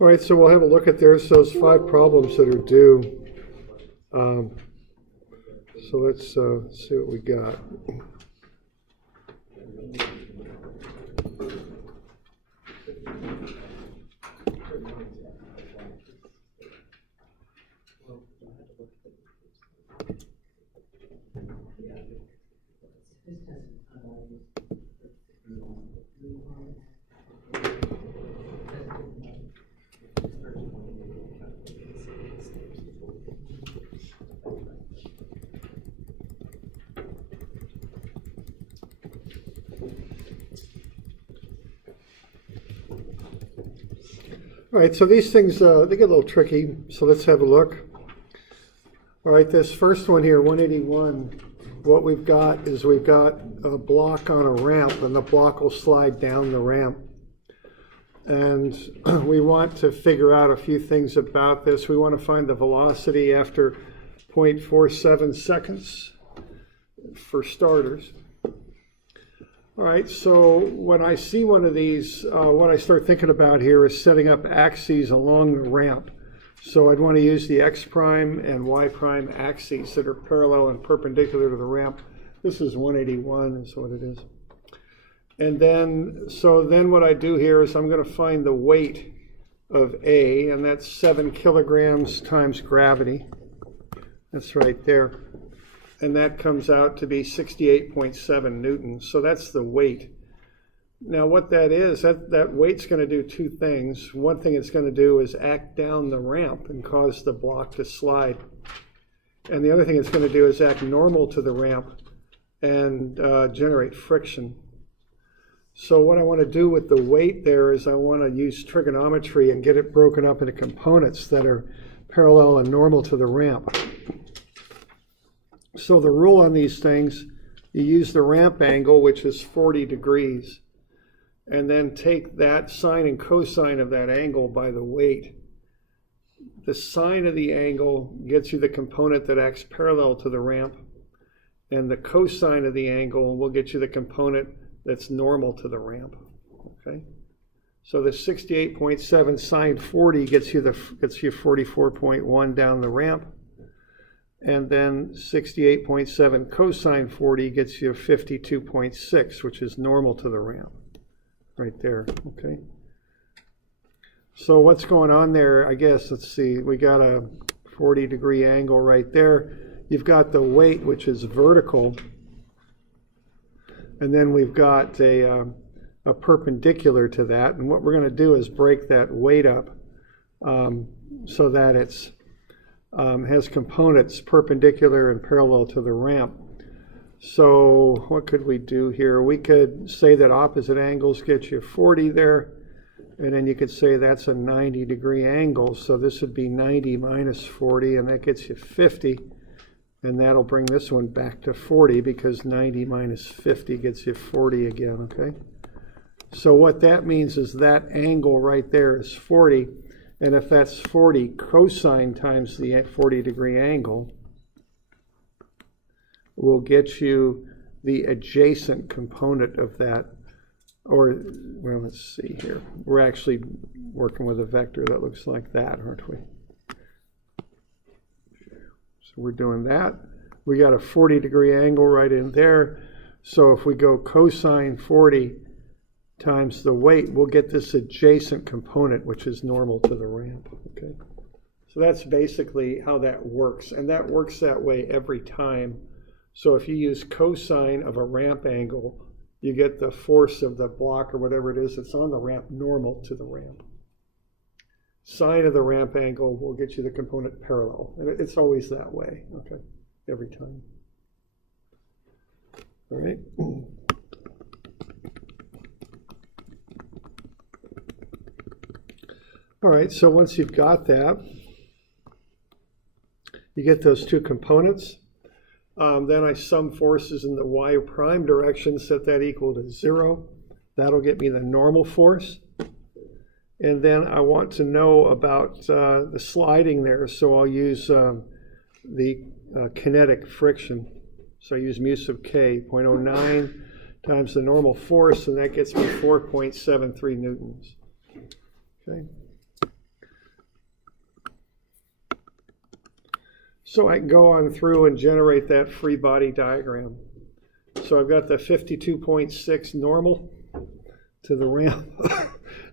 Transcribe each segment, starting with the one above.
All right, so we'll have a look at those 5 problems that are due. So let's see what we got. All right, so these things, they get a little tricky, so let's have a look. All right, this first one here, 181, what we've got is we've got a block on a ramp, and the block will slide down the ramp. And we want to figure out a few things about this. We want to find the velocity after 0.47 seconds, for starters. All right, so when I see one of these, what I start thinking about here is setting up axes along the ramp. So I'd want to use the x prime and y prime axes that are parallel and perpendicular to the ramp. This is 181 is what it is. And then, so then what I do here is I'm going to find the weight of A, and that's 7 kilograms times gravity. That's right there. And that comes out to be 68.7 newtons. So that's the weight. Now what that is, that weight's going to do 2 things. One thing it's going to do is act down the ramp and cause the block to slide. And the other thing it's going to do is act normal to the ramp and generate friction. So what I want to do with the weight there is I want to use trigonometry and get it broken up into components that are parallel and normal to the ramp. So the rule on these things, you use the ramp angle, which is 40 degrees, and then take that sine and cosine of that angle by the weight. The sine of the angle gets you the component that acts parallel to the ramp, and the cosine of the angle will get you the component that's normal to the ramp. Okay, so the 68.7 sine 40 gets you 44.1 down the ramp. And then 68.7 cosine 40 gets you 52.6, which is normal to the ramp, right there, okay? So what's going on there, I guess, let's see, we got a 40-degree angle right there. You've got the weight, which is vertical, and then we've got a perpendicular to that, and what we're going to do is break that weight up so that it's has components perpendicular and parallel to the ramp. So what could we do here? We could say that opposite angles get you 40 there, and then you could say that's a 90-degree angle. So this would be 90 minus 40, and that gets you 50, and that'll bring this one back to 40 because 90 minus 50 gets you 40 again, okay? So what that means is that angle right there is 40. And if that's 40 cosine times the 40-degree angle, will get you the adjacent component of that. Or, well, let's see here. We're actually working with a vector that looks like that, aren't we? So we're doing that. We got a 40-degree angle right in there. So if we go cosine 40 times the weight, we'll get this adjacent component, which is normal to the ramp, okay? So that's basically how that works, and that works that way every time. So if you use cosine of a ramp angle, you get the force of the block or whatever it is that's on the ramp normal to the ramp. Sine of the ramp angle will get you the component parallel, and it's always that way, okay, every time. All right. All right, so once you've got that, you get those 2 components. Then I sum forces in the y prime direction, set that equal to 0. That'll get me the normal force. And then I want to know about the sliding there, so I'll use the kinetic friction. So I use mu sub k, 0.09 times the normal force, and that gets me 4.73 newtons. Okay. So I can go on through and generate that free body diagram. So I've got the 52.6 normal to the ramp.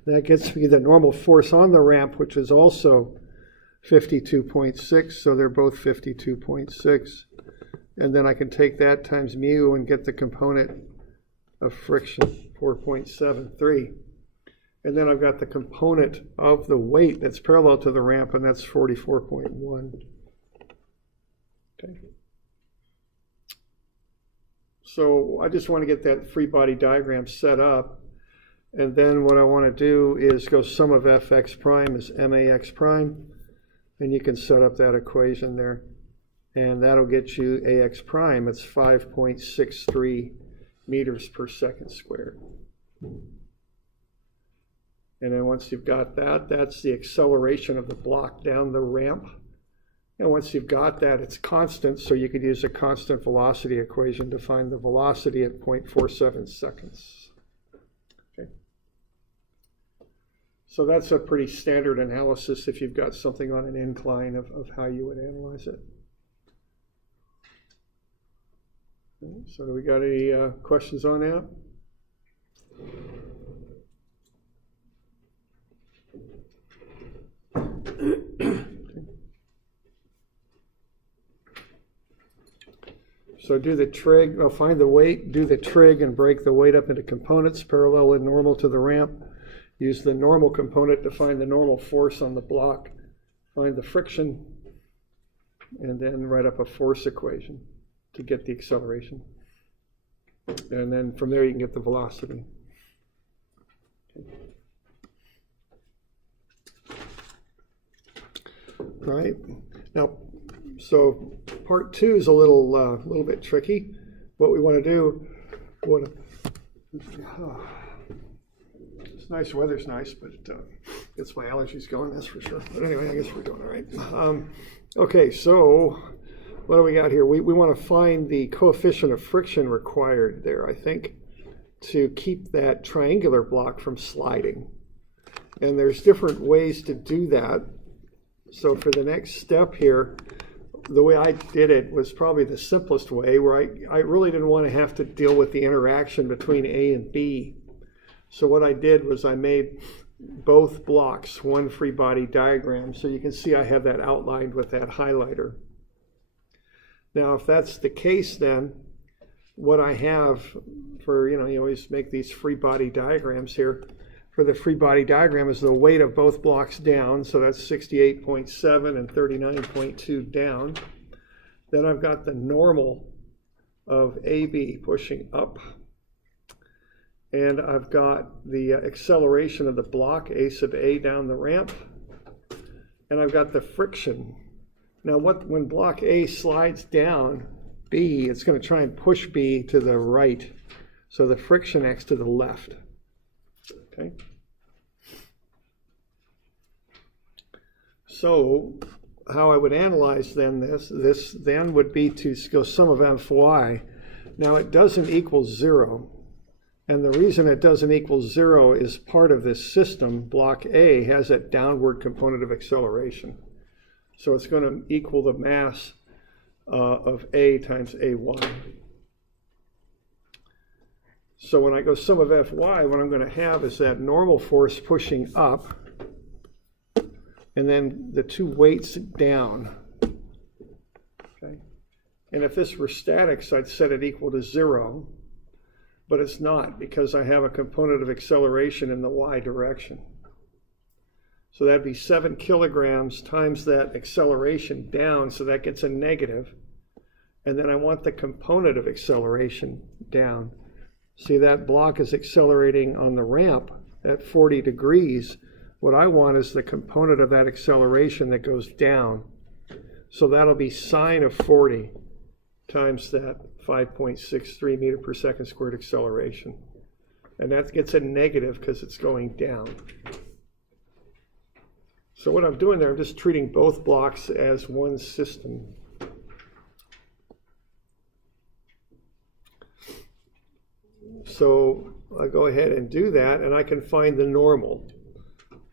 That gets me the normal force on the ramp, which is also 52.6, so they're both 52.6. And then I can take that times mu and get the component of friction, 4.73. And then I've got the component of the weight that's parallel to the ramp, and that's 44.1. Okay. So I just want to get that free body diagram set up. And then what I want to do is go sum of fx prime is max prime. And you can set up that equation there. And that'll get you ax prime. It's 5.63 meters per second squared. And then once you've got that, that's the acceleration of the block down the ramp. And once you've got that, it's constant, so you could use a constant velocity equation to find the velocity at 0.47 seconds. Okay. So that's a pretty standard analysis if you've got something on an incline of how you would analyze it. Okay. So do we got any questions on that? So do the trig, find the weight, do the trig, and break the weight up into components, parallel and normal to the ramp. Use the normal component to find the normal force on the block, find the friction, and then write up a force equation to get the acceleration. And then from there you can get the velocity. Okay. All right. Now, so part 2 is a little bit tricky. What we want to do, it's nice, weather's nice, but gets my allergies going, that's for sure. But anyway, I guess we're doing all right. Okay, so what do we got here? We want to find the coefficient of friction required there, I think, to keep that triangular block from sliding. And there's different ways to do that. So for the next step here, the way I did it was probably the simplest way, where I really didn't want to have to deal with the interaction between A and B. So what I did was I made both blocks one free body diagram. So you can see I have that outlined with that highlighter. Now, if that's the case, then what I have for, you always make these free body diagrams here. For the free body diagram is the weight of both blocks down, so that's 68.7 and 39.2 down. Then I've got the normal of AB pushing up. And I've got the acceleration of the block, A sub A, down the ramp. And I've got the friction. Now when block A slides down B, it's going to try and push B to the right. So the friction acts to the left. Okay. So how I would analyze then this then would be to go sum of Fy. Now it doesn't equal 0. And the reason it doesn't equal 0 is part of this system, block A, has a downward component of acceleration. So it's going to equal the mass of A times A1. So when I go sum of Fy, what I'm going to have is that normal force pushing up, and then the two weights down. Okay. And if this were statics, I'd set it equal to 0, but it's not, because I have a component of acceleration in the y direction. So that'd be 7 kilograms times that acceleration down, so that gets a negative. And then I want the component of acceleration down. See, that block is accelerating on the ramp at 40 degrees. What I want is the component of that acceleration that goes down. So that'll be sine of 40 times that 5.63 meter per second squared acceleration. And that gets a negative because it's going down. So what I'm doing there, I'm just treating both blocks as one system. So I go ahead and do that, and I can find the normal.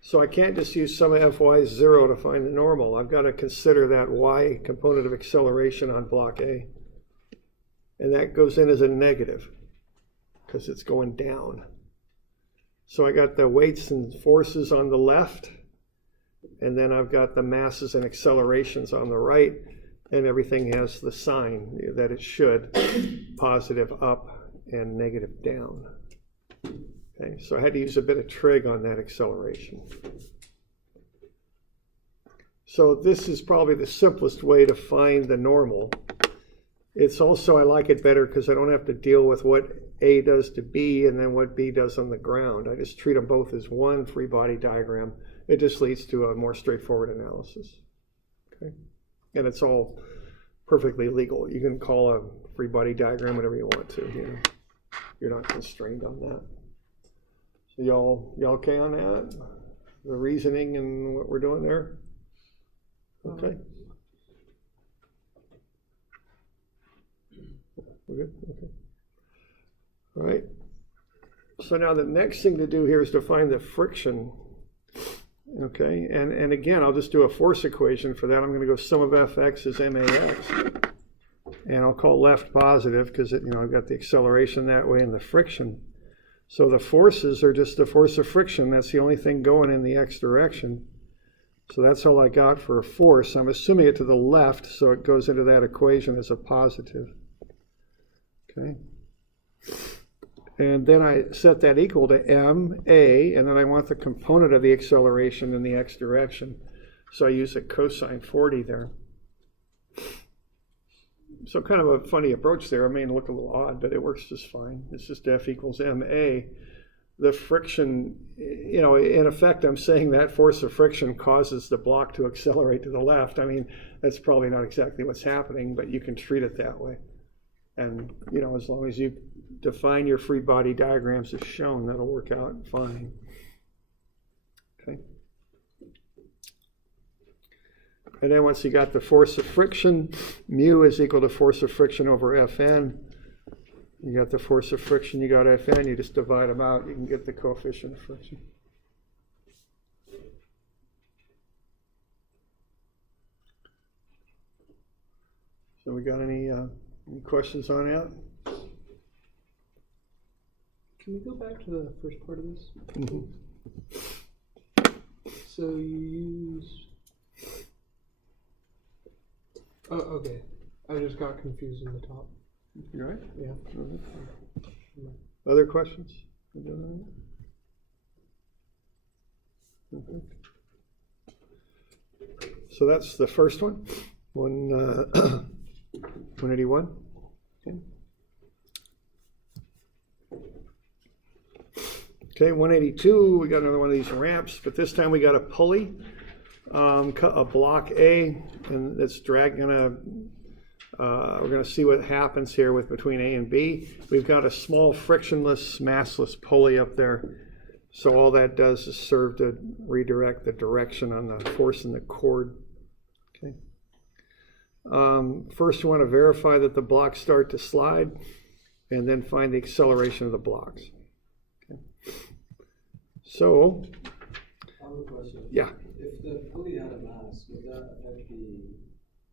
So I can't just use sum of Fy is 0 to find the normal. I've got to consider that y component of acceleration on block A. And that goes in as a negative because it's going down. So I got the weights and forces on the left, and then I've got the masses and accelerations on the right, and everything has the sign that it should, positive up and negative down. Okay, so I had to use a bit of trig on that acceleration. So this is probably the simplest way to find the normal. It's also, I like it better because I don't have to deal with what A does to B and then what B does on the ground. I just treat them both as one free body diagram. It just leads to a more straightforward analysis. Okay, and it's all perfectly legal. You can call a free body diagram whatever you want to. You know, you're not constrained on that. So y'all okay on that? The reasoning and what we're doing there? Okay. We're good? Okay. All right. So now the next thing to do here is to find the friction. Okay, and again, I'll just do a force equation for that. I'm going to go sum of Fx is max. And I'll call left positive because I've got the acceleration that way and the friction. So the forces are just the force of friction. That's the only thing going in the x direction. So that's all I got for a force. I'm assuming it to the left, so it goes into that equation as a positive. Okay. And then I set that equal to ma, and then I want the component of the acceleration in the x direction. So I use a cosine 40 there. So kind of a funny approach there. I mean, look a little odd, but it works just fine. It's just F equals ma. The friction, in effect, I'm saying that force of friction causes the block to accelerate to the left. I mean, that's probably not exactly what's happening, but you can treat it that way. And, as long as you define your free body diagrams as shown, that'll work out fine. Okay. And then once you got the force of friction, mu is equal to force of friction over Fn. You got the force of friction, you got Fn, you just divide them out, you can get the coefficient of friction. So we got any questions on that? Can we go back to the first part of this? Mm-hmm. So you use... Oh, okay. I just got confused in the top. You all right? Yeah. Mm-hmm. Other questions? Okay. So that's the first one. 181. Okay, 182, we got another one of these ramps, but this time we got a pulley, a block A, and it's dragging we're going to see what happens here with between A and B. We've got a small frictionless, massless pulley up there. So all that does is serve to redirect the direction on the force in the cord. Okay. First, you want to verify that the blocks start to slide, and then find the acceleration of the blocks. Okay. So, I have a question. Yeah. If the pulley had a mass, would that affect the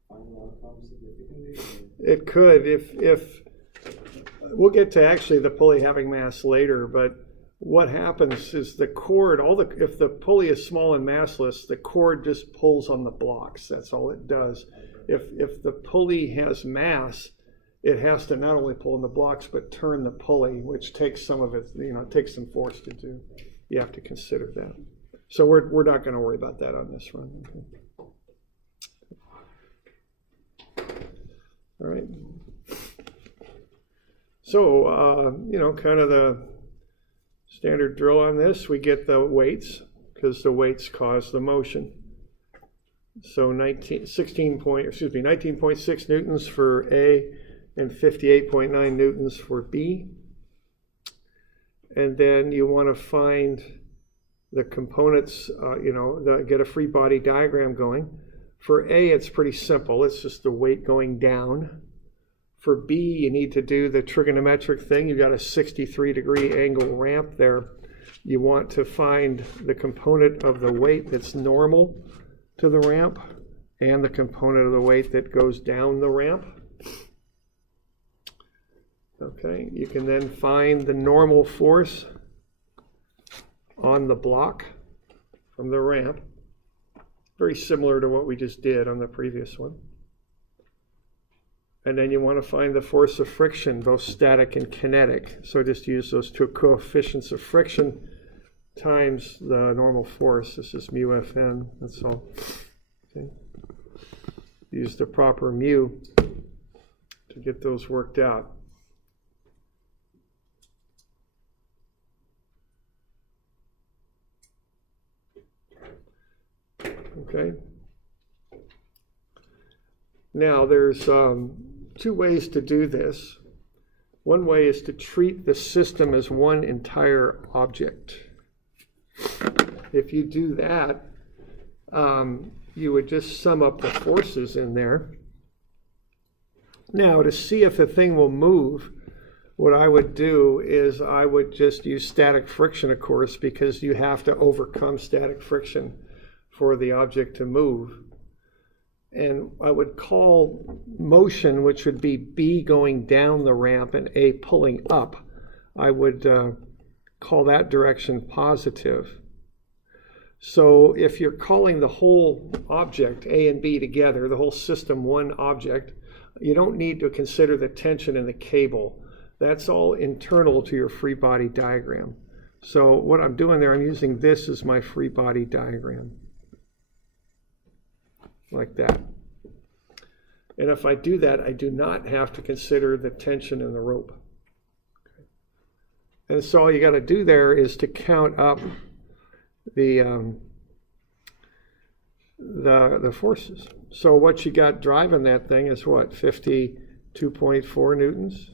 final outcome significantly? It could. If we'll get to actually the pulley having mass later, but what happens is the cord, if the pulley is small and massless, the cord just pulls on the blocks. That's all it does. If the pulley has mass, it has to not only pull on the blocks but turn the pulley, which takes some of it, it takes some force to do. You have to consider that. So we're not going to worry about that on this run. Okay. All right. So kind of the standard drill on this, we get the weights because the weights cause the motion. So 19.6 newtons for A and 58.9 newtons for B. And then you want to find the components, get a free body diagram going. For A, it's pretty simple. It's just the weight going down. For B, you need to do the trigonometric thing. You've got a 63-degree angle ramp there. You want to find the component of the weight that's normal to the ramp and the component of the weight that goes down the ramp. Okay, you can then find the normal force on the block from the ramp. Very similar to what we just did on the previous one. And then you want to find the force of friction, both static and kinetic. So just use those two coefficients of friction times the normal force. This is mu Fn, that's all. Okay. Use the proper mu to get those worked out. Okay. Now there's two ways to do this. One way is to treat the system as one entire object. If you do that, you would just sum up the forces in there. Now, to see if the thing will move, what I would do is I would just use static friction, of course, because you have to overcome static friction for the object to move. And I would call motion, which would be B going down the ramp and A pulling up, I would call that direction positive. So if you're calling the whole object, A and B together, the whole system one object, you don't need to consider the tension in the cable. That's all internal to your free body diagram. So what I'm doing there, I'm using this as my free body diagram. Like that. And if I do that, I do not have to consider the tension in the rope. And so all you got to do there is to count up the forces. So what you got driving that thing is what? 52.4 newtons.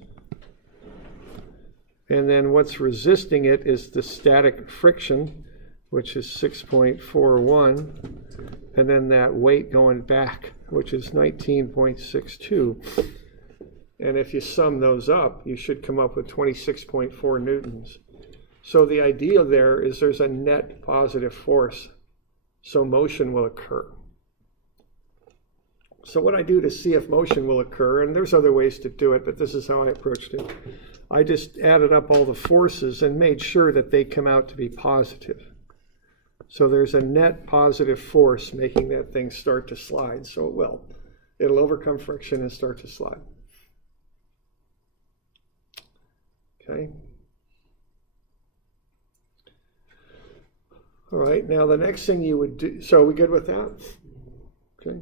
And then what's resisting it is the static friction, which is 6.41. And then that weight going back, which is 19.62. And if you sum those up, you should come up with 26.4 newtons. So the idea there is there's a net positive force, so motion will occur. So what I do to see if motion will occur, and there's other ways to do it, but this is how I approached it. I just added up all the forces and made sure that they come out to be positive. So there's a net positive force making that thing start to slide. So it will. It'll overcome friction and start to slide. Okay. All right, now the next thing you would do, so are we good with that? Okay.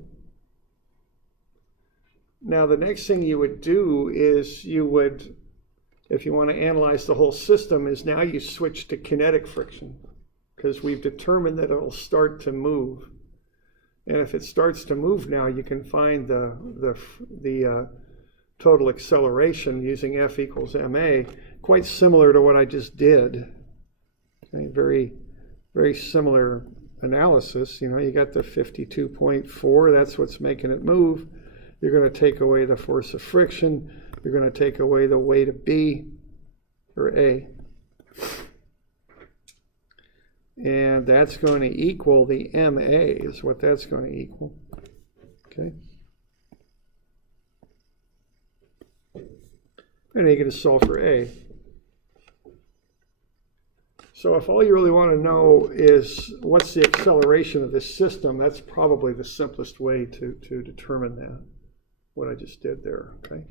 Now the next thing you would do is you would, if you want to analyze the whole system, is now you switch to kinetic friction, because we've determined that it'll start to move. And if it starts to move now, you can find the total acceleration using F equals ma, quite similar to what I just did. Okay, very similar analysis. You know, you got the 52.4, that's what's making it move. You're going to take away the force of friction. You're going to take away the weight of B, or A. And that's going to equal the MA, is what that's going to equal. Okay. And you're going to solve for A. So if all you really want to know is what's the acceleration of this system, that's probably the simplest way to determine that, what I just did there, okay?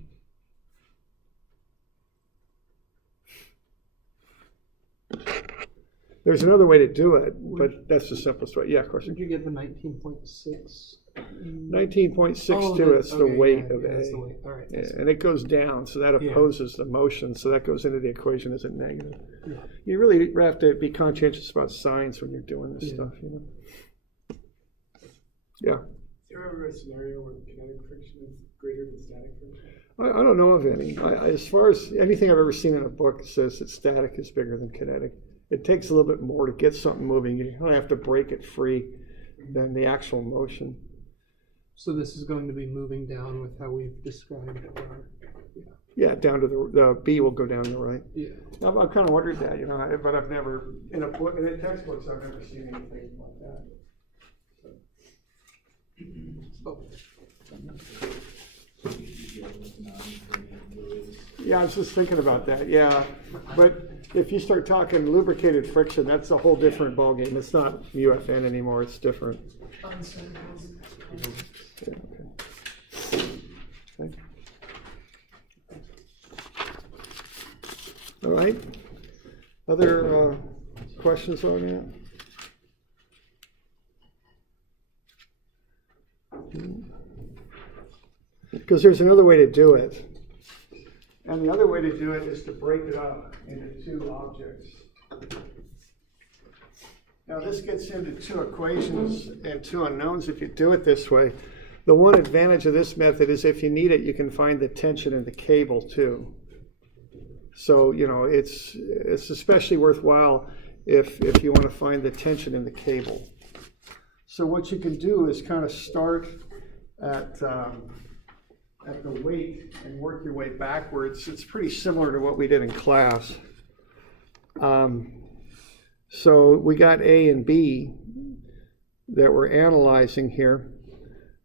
There's another way to do it, but that's the simplest way. Yeah, of course. Did you get the 19.6? 19.62, it's the weight of A. That's the weight. All right. Yeah, and it goes down, so that opposes the motion, so that goes into the equation as a negative. Yeah. You really have to be conscientious about signs when you're doing this stuff, you know. Yeah. Is there ever a scenario where kinetic friction is greater than static friction? I don't know of any. As far as anything I've ever seen in a book says that static is bigger than kinetic. It takes a little bit more to get something moving. You don't have to break it free than the actual motion. So this is going to be moving down with how we've described Yeah, down to the B will go down to the right. Yeah. I've kind of wondered that, but I've never, in the textbooks, I've never seen anything like that. Oh. Yeah, I was just thinking about that, yeah. But if you start talking lubricated friction, that's a whole different ballgame. It's not UFN anymore, it's different. Okay. Okay. All right. Other questions on that? Because there's another way to do it. And the other way to do it is to break it up into two objects. Now this gets into two equations and two unknowns if you do it this way. The one advantage of this method is if you need it, you can find the tension in the cable too. So, it's especially worthwhile if you want to find the tension in the cable. So what you can do is kind of start at the weight and work your way backwards. It's pretty similar to what we did in class. So we got A and B that we're analyzing here.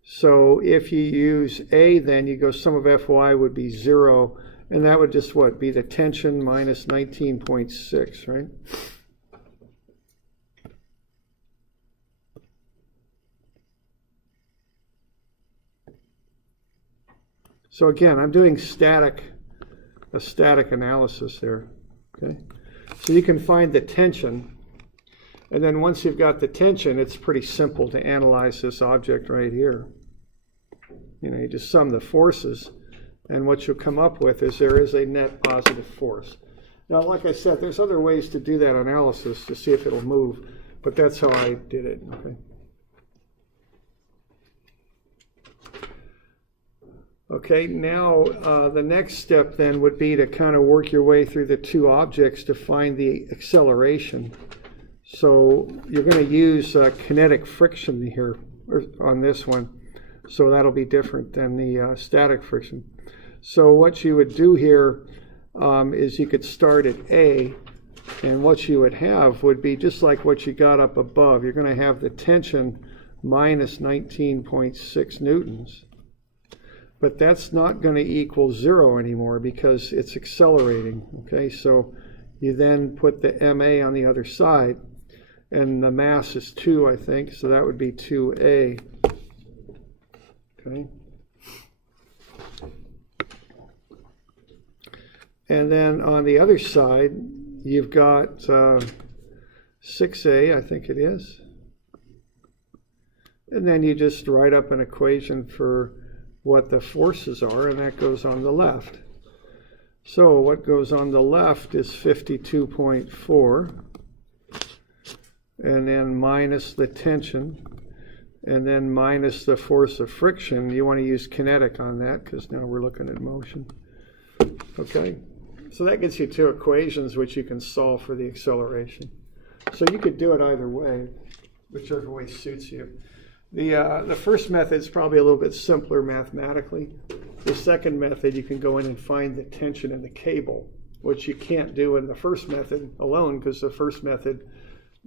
So if you use A, then you go sum of Fy would be 0, and that would just be the tension minus 19.6, right? So again, I'm doing a static analysis there, okay? So you can find the tension, and then once you've got the tension, it's pretty simple to analyze this object right here. You just sum the forces, and what you'll come up with is there is a net positive force. Now, like I said, there's other ways to do that analysis to see if it'll move, but that's how I did it, okay? Okay, now the next step then would be to kind of work your way through the two objects to find the acceleration. So you're going to use kinetic friction here on this one. So that'll be different than the static friction. So what you would do here is you could start at A, and what you would have would be just like what you got up above. You're going to have the tension minus 19.6 newtons. But that's not going to equal 0 anymore because it's accelerating, okay? So you then put the MA on the other side, and the mass is 2, I think, so that would be 2A, okay? And then on the other side, you've got 6A, I think it is. And then you just write up an equation for what the forces are, and that goes on the left. So what goes on the left is 52.4, and then minus the tension, and then minus the force of friction. You want to use kinetic on that because now we're looking at motion. Okay, so that gets you two equations which you can solve for the acceleration. So you could do it either way, whichever way suits you. The first method is probably a little bit simpler mathematically. The second method, you can go in and find the tension in the cable, which you can't do in the first method alone, because the first method,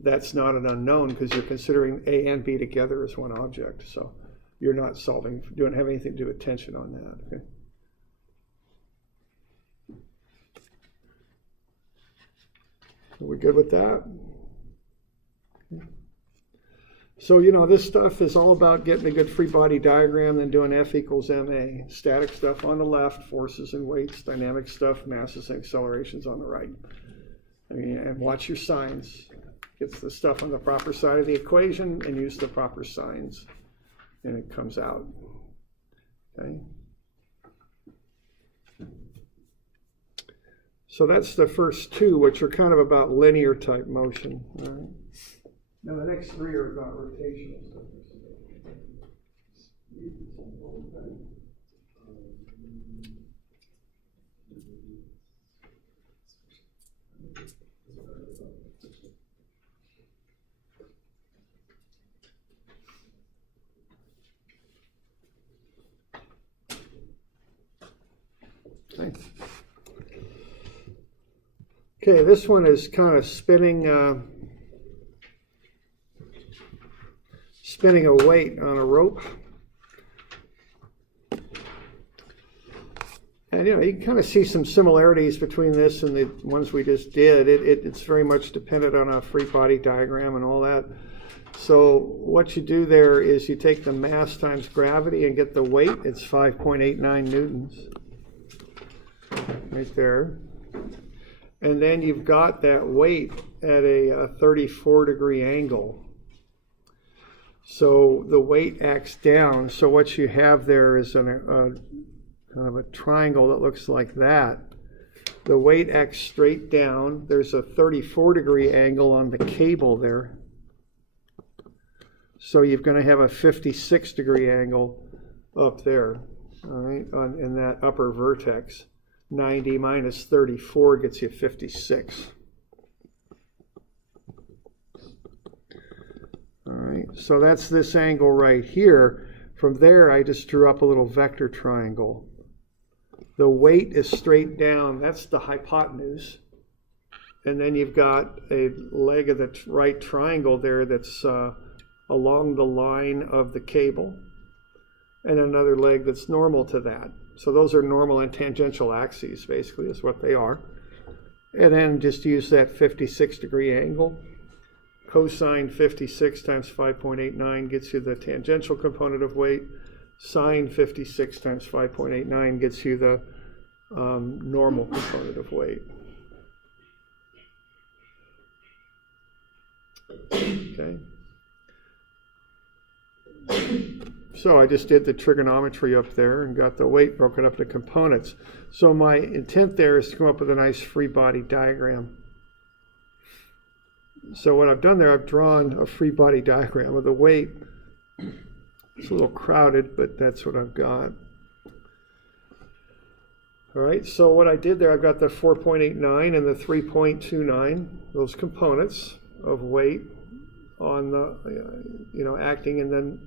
that's not an unknown because you're considering A and B together as one object. So you're not don't have anything to do with tension on that. Okay. Are we good with that? Okay. So, this stuff is all about getting a good free body diagram, then doing F equals ma. Static stuff on the left, forces and weights. Dynamic stuff, masses and accelerations on the right. And watch your signs. Get the stuff on the proper side of the equation and use the proper signs. And it comes out. Okay. So that's the first two, which are kind of about linear type motion. All right. Now the next three are about rotational stuff. Okay. Okay, this one is kind of spinning a weight on a rope. And you can kind of see some similarities between this and the ones we just did. It's very much dependent on a free body diagram and all that. So what you do there is you take the mass times gravity and get the weight. It's 5.89 newtons right there. And then you've got that weight at a 34-degree angle. So the weight acts down. So what you have there is kind of a triangle that looks like that. The weight acts straight down. There's a 34-degree angle on the cable there. So you're going to have a 56-degree angle up there, all right, in that upper vertex. 90 minus 34 gets you 56. All right, so that's this angle right here. From there, I just drew up a little vector triangle. The weight is straight down. That's the hypotenuse. And then you've got a leg of the right triangle there that's along the line of the cable, and another leg that's normal to that. So those are normal and tangential axes, basically, is what they are. And then just use that 56-degree angle. Cosine 56 times 5.89 gets you the tangential component of weight. Sine 56 times 5.89 gets you the normal component of weight. Okay. So I just did the trigonometry up there and got the weight broken up into components. So my intent there is to come up with a nice free body diagram. So what I've done there, I've drawn a free body diagram of the weight. It's a little crowded, but that's what I've got. All right, so what I did there, I've got the 4.89 and the 3.29, those components of weight on the, acting in the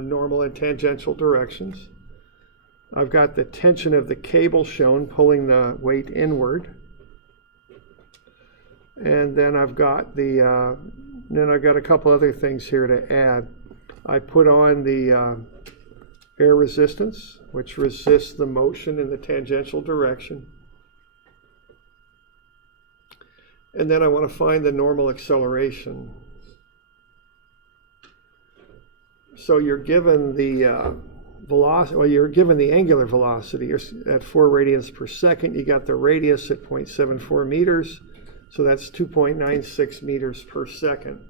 normal and tangential directions. I've got the tension of the cable shown, pulling the weight inward. And then I've got a couple other things here to add. I put on the air resistance, which resists the motion in the tangential direction. And then I want to find the normal acceleration. So you're given the velocity, well, you're given the angular velocity. You're at 4 radians per second. You got the radius at 0.74 meters. So that's 2.96 meters per second.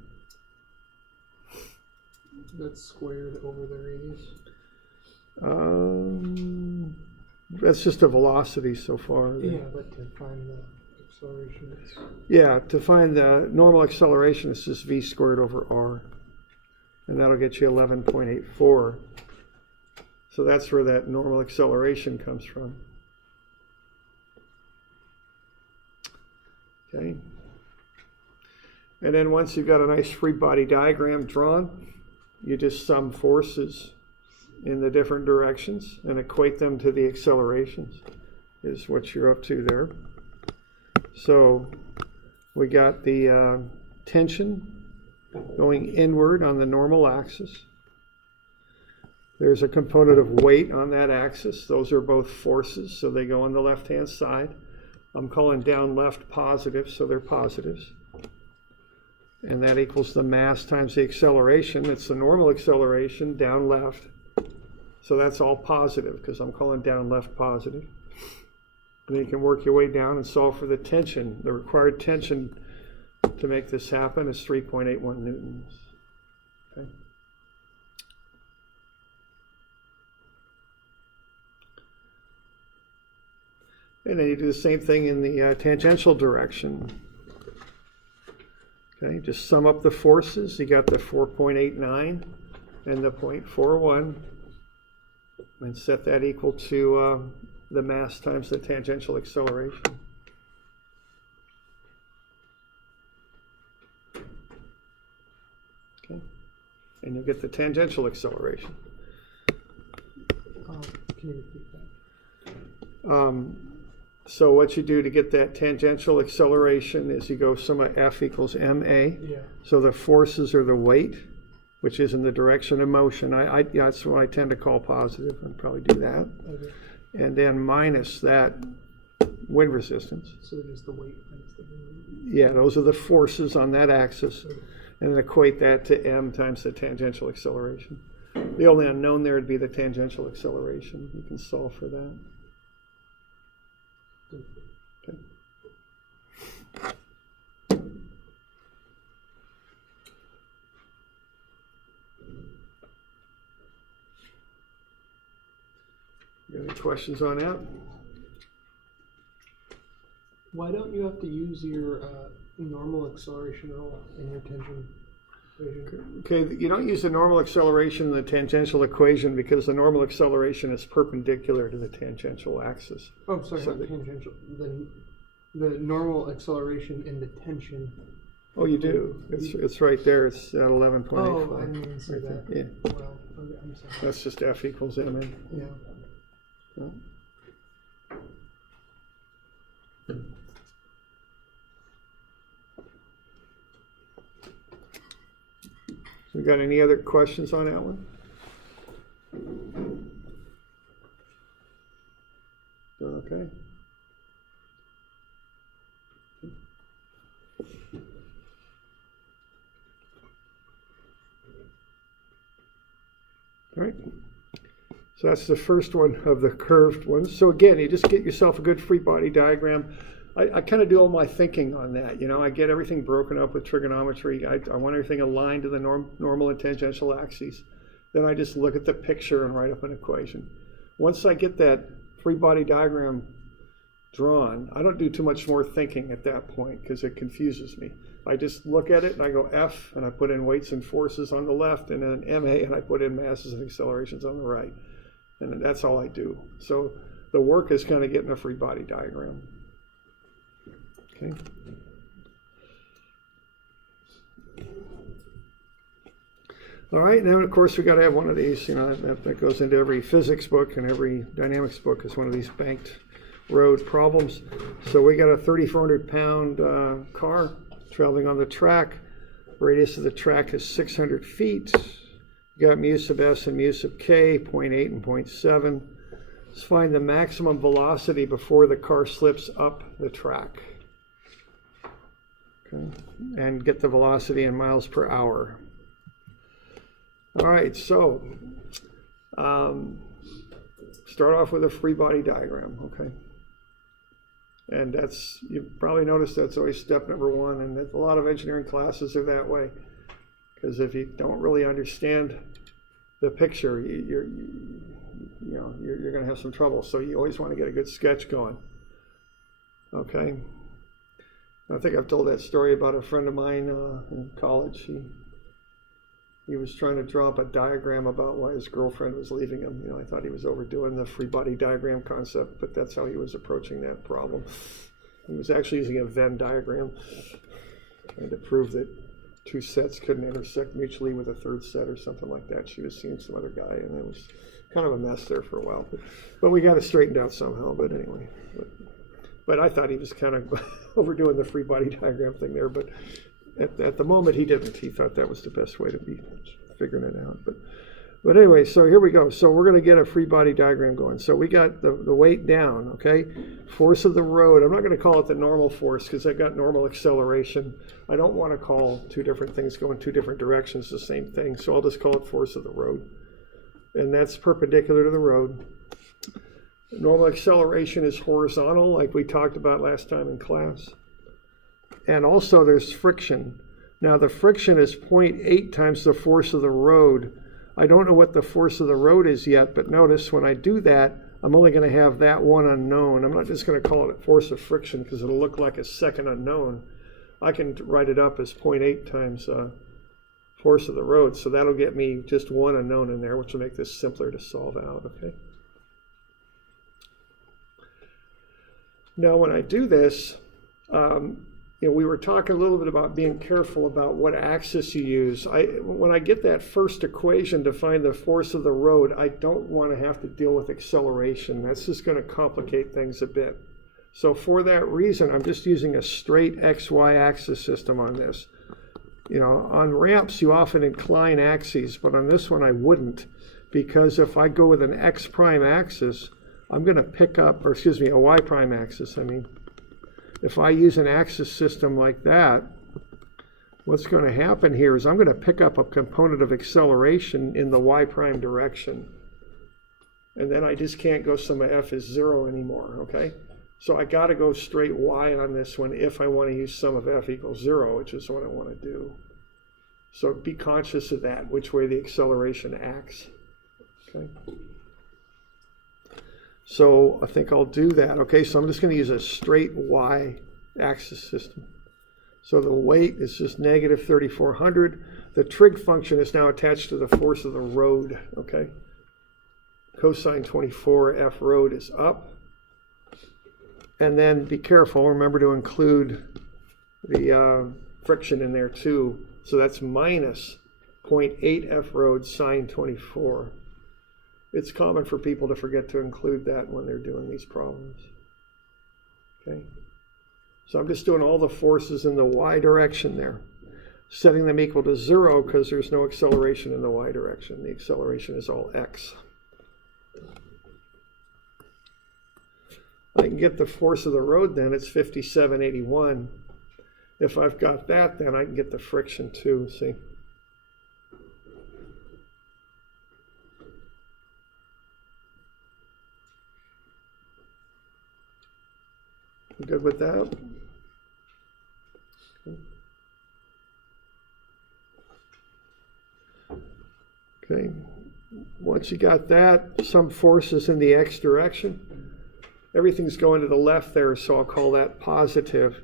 That's squared over the radius. That's just a velocity so far. Yeah, but to find the acceleration, it's... Yeah, to find the normal acceleration, it's just v squared over r. And that'll get you 11.84. So that's where that normal acceleration comes from. Okay. And then once you've got a nice free body diagram drawn, you just sum forces in the different directions and equate them to the accelerations, is what you're up to there. So we got the tension going inward on the normal axis. There's a component of weight on that axis. Those are both forces, so they go on the left-hand side. I'm calling down left positive, so they're positives. And that equals the mass times the acceleration. It's the normal acceleration, down left. So that's all positive, because I'm calling down left positive. And then you can work your way down and solve for the tension. The required tension to make this happen is 3.81 newtons. Okay. And then you do the same thing in the tangential direction. Okay, just sum up the forces. You got the 4.89 and the 0.41, and set that equal to the mass times the tangential acceleration. Okay, and you'll get the tangential acceleration. Can you repeat that? So what you do to get that tangential acceleration is you go sum of F equals ma. Yeah. So the forces are the weight, which is in the direction of motion. That's what I tend to call positive. I'd probably do that. Okay. And then minus that wind resistance. So just the weight. That's the weight. Yeah, those are the forces on that axis. Okay. And then equate that to m times the tangential acceleration. The only unknown there would be the tangential acceleration. You can solve for that. Okay. Any questions on that? Why don't you have to use your normal acceleration at all in your tension equation? Okay, you don't use the normal acceleration in the tangential equation because the normal acceleration is perpendicular to the tangential axis. Oh, sorry, So not tangential. The normal acceleration in the tension. Oh, you do. It's right there. It's at 11.84. Oh, I didn't even see right that. there. Yeah, Well, okay, I'm sorry. that's just F equals ma. Yeah. Yeah. So we got any other questions on that one? Okay. All right. So that's the first one of the curved ones. So again, you just get yourself a good free body diagram. I kind of do all my thinking on that. You know, I get everything broken up with trigonometry. I want everything aligned to the normal and tangential axes. Then I just look at the picture and write up an equation. Once I get that free body diagram drawn, I don't do too much more thinking at that point because it confuses me. I just look at it and I go F and I put in weights and forces on the left, and then MA and I put in masses and accelerations on the right. And that's all I do. So the work is kind of getting a free body diagram. Okay. All right, and then of course we got to have one of these. You know, that goes into every physics book and every dynamics book is one of these banked road problems. So we got a 3,400-pound car traveling on the track. Radius of the track is 600 feet. You got mu sub s and mu sub k, 0.8 and 0.7. Let's find the maximum velocity before the car slips up the track. Okay, and get the velocity in miles per hour. All right, so start off with a free body diagram, okay? And that's, you've probably noticed that's always step number one, and a lot of engineering classes are that way. Because if you don't really understand the picture, you're going to have some trouble. So you always want to get a good sketch going. Okay. I think I've told that story about a friend of mine in college. He was trying to draw up a diagram about why his girlfriend was leaving him. You know, I thought he was overdoing the free body diagram concept, but that's how he was approaching that problem. He was actually using a Venn diagram, trying to prove that two sets couldn't intersect mutually with a third set or something like that. She was seeing some other guy, and it was kind of a mess there for a while. But we got it straightened out somehow. But anyway, but I thought he was kind of overdoing the free body diagram thing there. But at the moment, he didn't. He thought that was the best way to be figuring it out. But anyway, so here we go. So we're going to get a free body diagram going. So we got the weight down, okay? Force of the road. I'm not going to call it the normal force because I've got normal acceleration. I don't want to call two different things going two different directions the same thing. So I'll just call it force of the road. And that's perpendicular to the road. Normal acceleration is horizontal, like we talked about last time in class. And also there's friction. Now the friction is 0.8 times the force of the road. I don't know what the force of the road is yet, but notice when I do that, I'm only going to have that one unknown. I'm not just going to call it force of friction because it'll look like a second unknown. I can write it up as 0.8 times force of the road. So that'll get me just one unknown in there, which will make this simpler to solve out, okay? Now when I do this, we were talking a little bit about being careful about what axis you use. When I get that first equation to find the force of the road, I don't want to have to deal with acceleration. That's just going to complicate things a bit. So for that reason, I'm just using a straight XY axis system on this. You know, on ramps, you often incline axes, but on this one I wouldn't, because if I go with an X prime axis, I'm going to pick up, or excuse me, a Y prime axis. I mean, if I use an axis system like that, what's going to happen here is I'm going to pick up a component of acceleration in the Y prime direction. And then I just can't go sum of F is 0 anymore, okay? So I got to go straight Y on this one if I want to use sum of F equals 0, which is what I want to do. So be conscious of that, which way the acceleration acts, okay? So I think I'll do that, okay? So I'm just going to use a straight Y axis system. So the weight is just negative 3,400. The trig function is now attached to the force of the road, okay? Cosine 24 F road is up. And then be careful, remember to include the friction in there too. So that's minus 0.8 F road sine 24. It's common for people to forget to include that when they're doing these problems. Okay. So I'm just doing all the forces in the Y direction there, setting them equal to 0 because there's no acceleration in the Y direction. The acceleration is all X. I can get the force of the road then, it's 5781. If I've got that, then I can get the friction too, see? You good with that? Okay. Once you got that, some forces in the X direction. Everything's going to the left there, so I'll call that positive.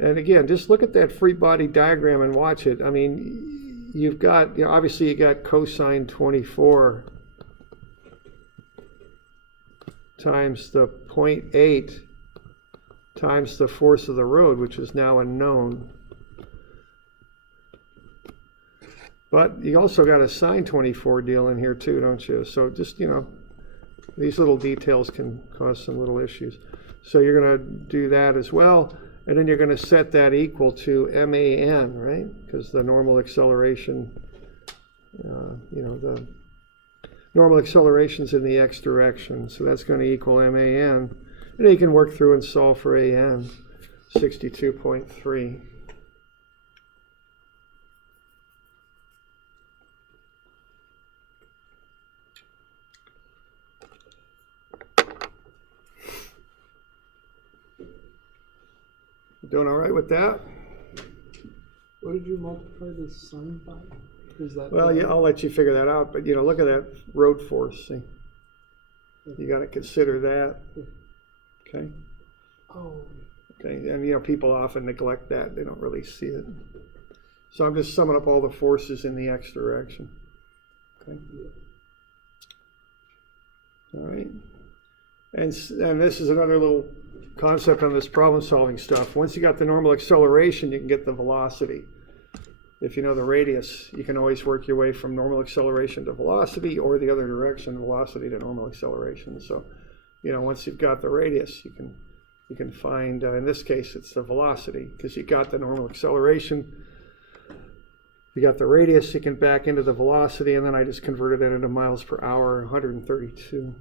And again, just look at that free body diagram and watch it. I mean, you've got, obviously you got cosine 24 times the 0.8 times the force of the road, which is now unknown. But you also got a sine 24 deal in here too, don't you? So just, these little details can cause some little issues. So you're going to do that as well. And then you're going to set that equal to MAN, right? Because the normal acceleration, the normal acceleration's in the X direction. So that's going to equal MAN. And then you can work through and solve for AN, 62.3. Doing all right with that? What did you multiply the sine by? Is that Well, yeah, I'll let you figure that out. But look at that road force. See, you got to consider that. Okay. Oh. Okay, and people often neglect that; they don't really see it. So I'm just summing up all the forces in the X direction. Okay. All right. And this is another little concept on this problem-solving stuff. Once you got the normal acceleration, you can get the velocity. If you know the radius, you can always work your way from normal acceleration to velocity, or the other direction, velocity to normal acceleration. So, once you've got the radius, you can find, in this case, it's the velocity, because you got the normal acceleration. You got the radius, you can back into the velocity, and then I just converted it into miles per hour, 132.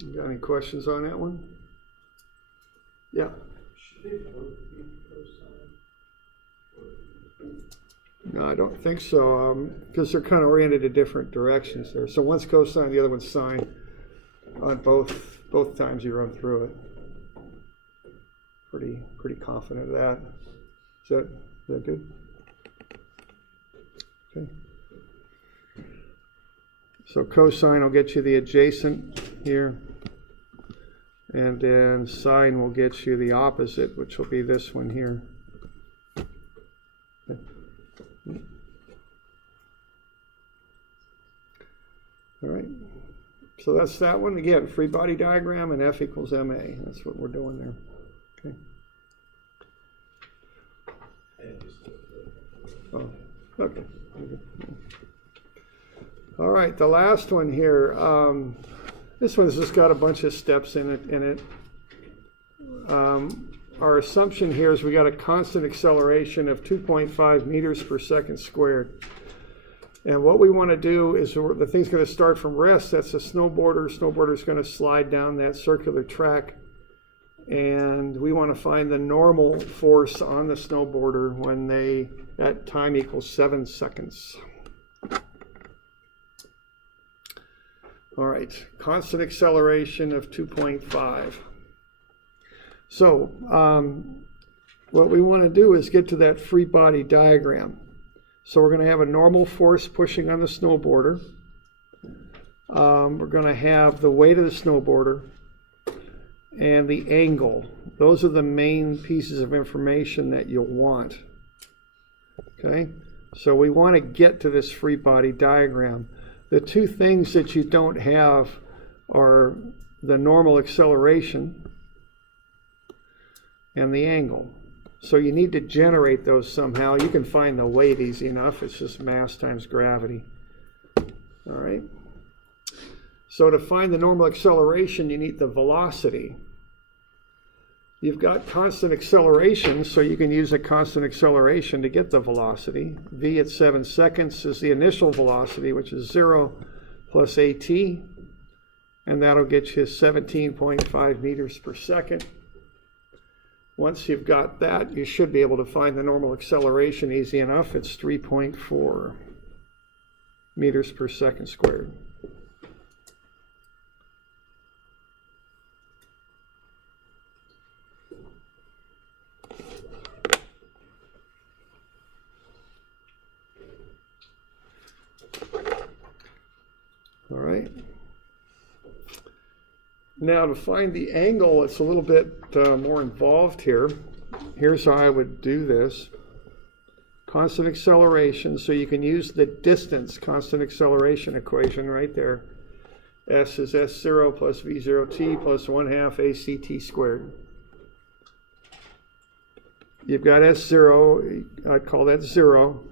You got any questions on that one? Yeah. Should they both be cosine? No, I don't think so, because they're kind of oriented in different directions there. So one's cosine, the other one's sine on both times you run through it. Pretty confident of that. Is that good? Okay. So cosine will get you the adjacent here, and then sine will get you the opposite, which will be this one here. Okay. All right, so that's that one. Again, free body diagram and F equals MA. That's what we're doing there. Okay. Oh, okay. All right, the last one here. This one's just got a bunch of steps in it. Our assumption here is we got a constant acceleration of 2.5 meters per second squared. And what we want to do is the thing's going to start from rest. That's a snowboarder. Snowboarder's going to slide down that circular track. And we want to find the normal force on the snowboarder when that time equals 7 seconds. All right, constant acceleration of 2.5. So what we want to do is get to that free body diagram. So we're going to have a normal force pushing on the snowboarder. We're going to have the weight of the snowboarder and the angle. Those are the main pieces of information that you'll want. Okay, so we want to get to this free body diagram. The two things that you don't have are the normal acceleration and the angle. So you need to generate those somehow. You can find the weight easy enough. It's just mass times gravity. All right. So to find the normal acceleration, you need the velocity. You've got constant acceleration, so you can use a constant acceleration to get the velocity. V at 7 seconds is the initial velocity, which is 0 plus AT, and that'll get you 17.5 meters per second. Once you've got that, you should be able to find the normal acceleration easy enough. It's 3.4 meters per second squared. All right. Now to find the angle, it's a little bit more involved here. Here's how I would do this. Constant acceleration, so you can use the distance constant acceleration equation right there. S is S0 plus V0t plus 1/2 ACT squared. You've got S0, I'd call that 0.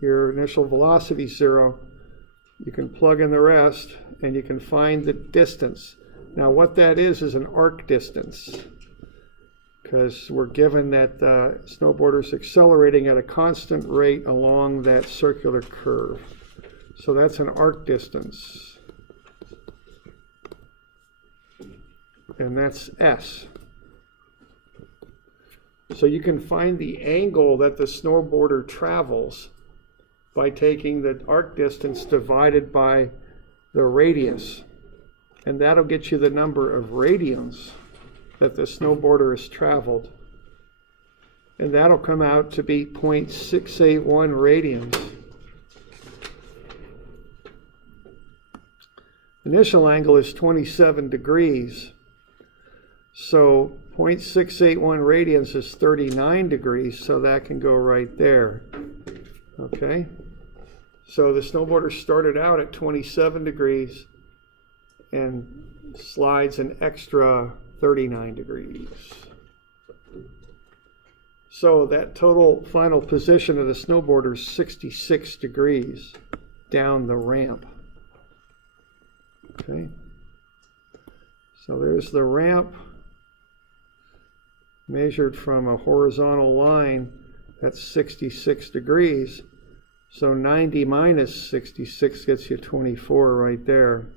Your initial velocity 0. You can plug in the rest, and you can find the distance. Now what that is an arc distance, because we're given that the snowboarder's accelerating at a constant rate along that circular curve. So that's an arc distance. And that's S. So you can find the angle that the snowboarder travels by taking the arc distance divided by the radius. And that'll get you the number of radians that the snowboarder has traveled. And that'll come out to be 0.681 radians. Initial angle is 27 degrees. So 0.681 radians is 39 degrees, so that can go right there. Okay, so the snowboarder started out at 27 degrees and slides an extra 39 degrees. So that total final position of the snowboarder is 66 degrees down the ramp. Okay, so there's the ramp measured from a horizontal line. That's 66 degrees. So 90 minus 66 gets you 24 right there.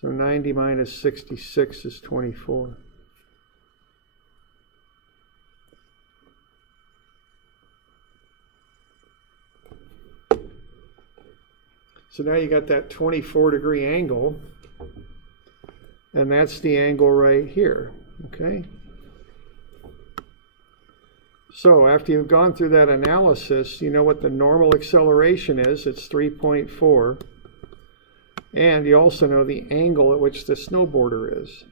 So 90 minus 66 is 24. So now you got that 24-degree angle, and that's the angle right here, okay? So after you've gone through that analysis, you know what the normal acceleration is. It's 3.4. And you also know the angle at which the snowboarder is.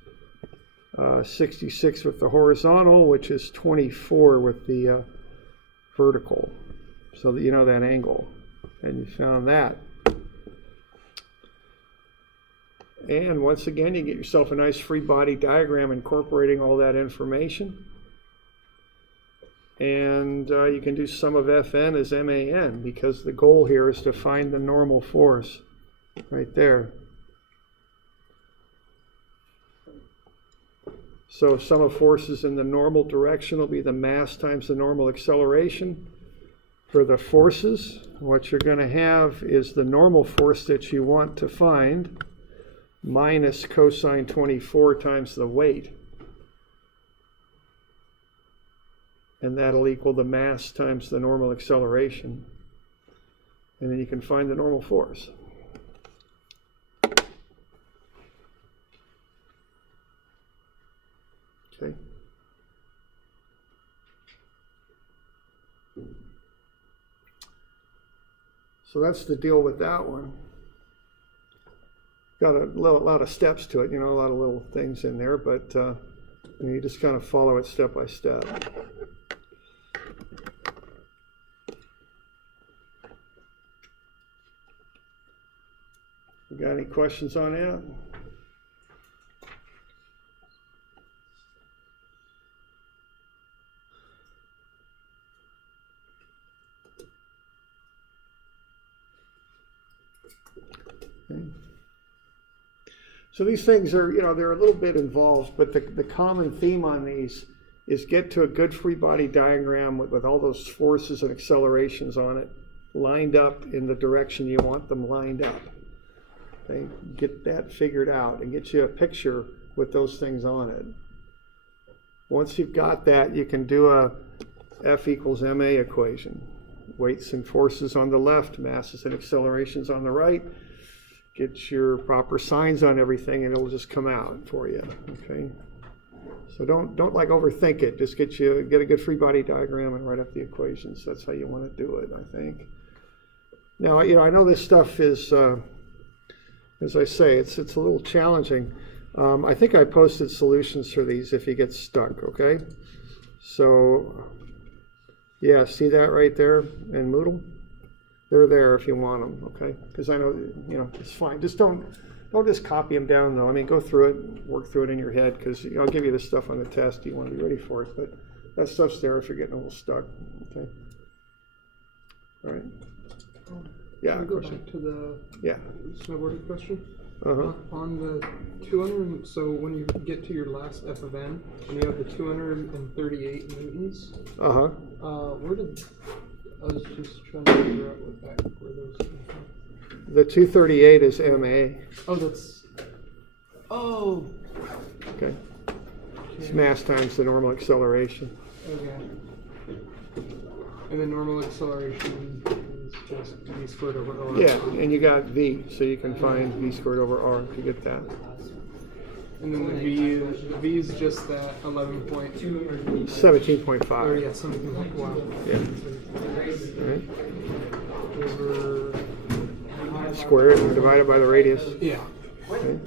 66 with the horizontal, which is 24 with the vertical. So that you know that angle. And you found that. And once again, you get yourself a nice free body diagram incorporating all that information. And you can do sum of Fn as MAN, because the goal here is to find the normal force right there. So sum of forces in the normal direction will be the mass times the normal acceleration. For the forces, what you're going to have is the normal force that you want to find minus cosine 24 times the weight. And that'll equal the mass times the normal acceleration. And then you can find the normal force. Okay. So that's the deal with that one. Got a lot of steps to it, you know, a lot of little things in there, but you just kind of follow it step by step. You got any questions on that? Okay. So these things are, you know, they're a little bit involved, but the common theme on these is get to a good free body diagram with all those forces and accelerations on it, lined up in the direction you want them lined up. Okay? Get that figured out and get you a picture with those things on it. Once you've got that, you can do a F equals ma equation. Weights and forces on the left, masses and accelerations on the right. Get your proper signs on everything and it'll just come out for you. Okay. So don't like overthink it. Just get a good free body diagram and write up the equations. That's how you want to do it, I think. Now, you know, I know this stuff is, as I say, it's a little challenging. I think I posted solutions for these if you get stuck, okay? So, yeah, see that right there in Moodle? They're there if you want them, okay? Because I know, you know, it's fine. Just don't just copy them down, though. I mean, go through it, work through it in your head, because I'll give you this stuff on the test. You want to be ready for it, but that stuff's there if you're getting a little stuck, okay? All right. Yeah. Can we go back to the snowboarding question? On the 200, so when you get to your last F of n, and you have the 238 newtons, where did, I was just trying to figure out where those came from. The 238 is MA. Oh, that's, oh. Okay. It's mass times the normal acceleration. Okay. And the normal acceleration is just v squared over r. Yeah, and you got v, so you can find v squared over r if you get that. And then the v is just that 11.2. 17.5. Oh yeah, something like, wow. Yeah. All Over. right. Square it and divide it by the radius. Yeah. Okay.